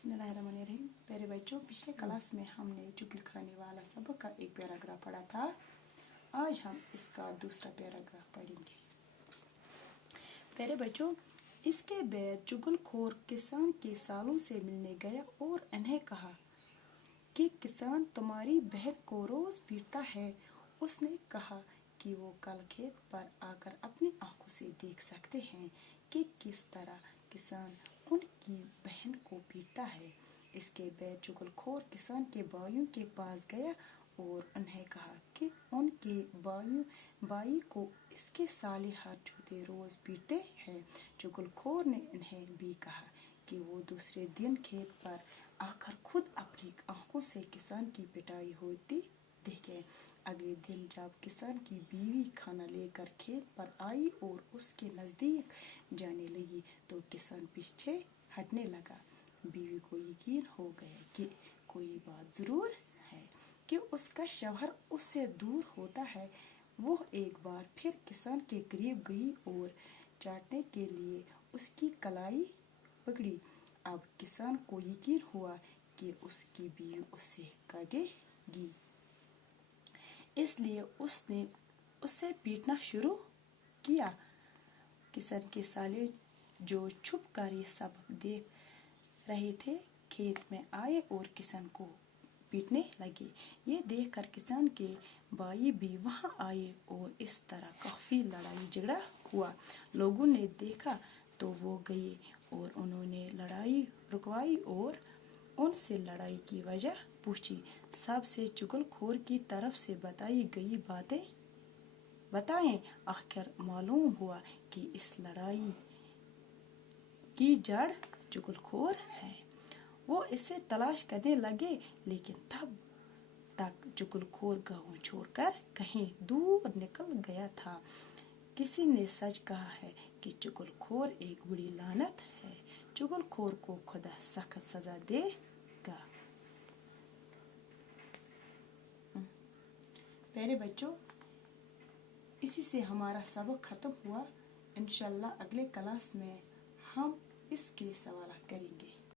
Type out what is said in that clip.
बिस्मिल्लाहिर्रहमानिर्रहीम। प्यारे बच्चों, पिछले क्लास में हमने चुगली खाने वाला सबक का एक पैराग्राफ पढ़ा था। आज हम इसका दूसरा पैराग्राफ पढ़ेंगे। प्यारे बच्चों, इसके बाद चुगलखोर किसान के सालों से मिलने गया और इन्हें कहा कि किसान तुम्हारी बहन को रोज पीटता है। उसने कहा कि वो कल खेत पर आकर अपनी आंखों से देख सकते हैं कि किस तरह किसान उनकी बहन को पीटता है। इसके बाद चुगलखोर किसान के भाइयों के पास गया और उन्हें कहा कि उनके भाई को इसके साले हर जूते रोज पीटते हैं। चुगलखोर ने इन्हें भी कहा कि वो दूसरे दिन खेत पर आकर खुद अपनी आंखों से किसान की पिटाई होती देखे। अगले दिन जब किसान की बीवी खाना लेकर खेत पर आई और उसके नजदीक जाने लगी तो किसान पीछे हटने लगा। बीवी को यकीन हो गया कि कोई बात जरूर है कि उसका शौहर उससे दूर होता है। वो एक बार फिर किसान के करीब गई और चाटने के लिए उसकी कलाई पकड़ी। अब किसान को यकीन हुआ कि उसकी बीवी उसे काटेगी, इसलिए उसने उसे पीटना शुरू किया। किसान के साले जो छुप कर ये सब देख रहे थे खेत में आए और किसान को पीटने लगे। ये देखकर किसान के भाई भी वहां आए और इस तरह काफी लड़ाई झगड़ा हुआ। लोगों ने देखा तो वो गए और उन्होंने लड़ाई रुकवाई और उनसे लड़ाई की वजह पूछी। सबसे चुगलखोर की तरफ से बताई गई बातें बताएं। आखिर मालूम हुआ कि इस लड़ाई की जड़ चुगलखोर है। वो इसे तलाश करने लगे, लेकिन तब तक चुगलखोर गाँव छोड़कर कहीं दूर निकल गया था। किसी ने सच कहा है कि चुगलखोर एक बुरी लानत है। चुगलखोर को खुदा सख्त सजा देगा। प्यारे बच्चों, इसी से हमारा सबक खत्म हुआ। इंशाल्लाह अगले क्लास में हम इसके सवाल करेंगे।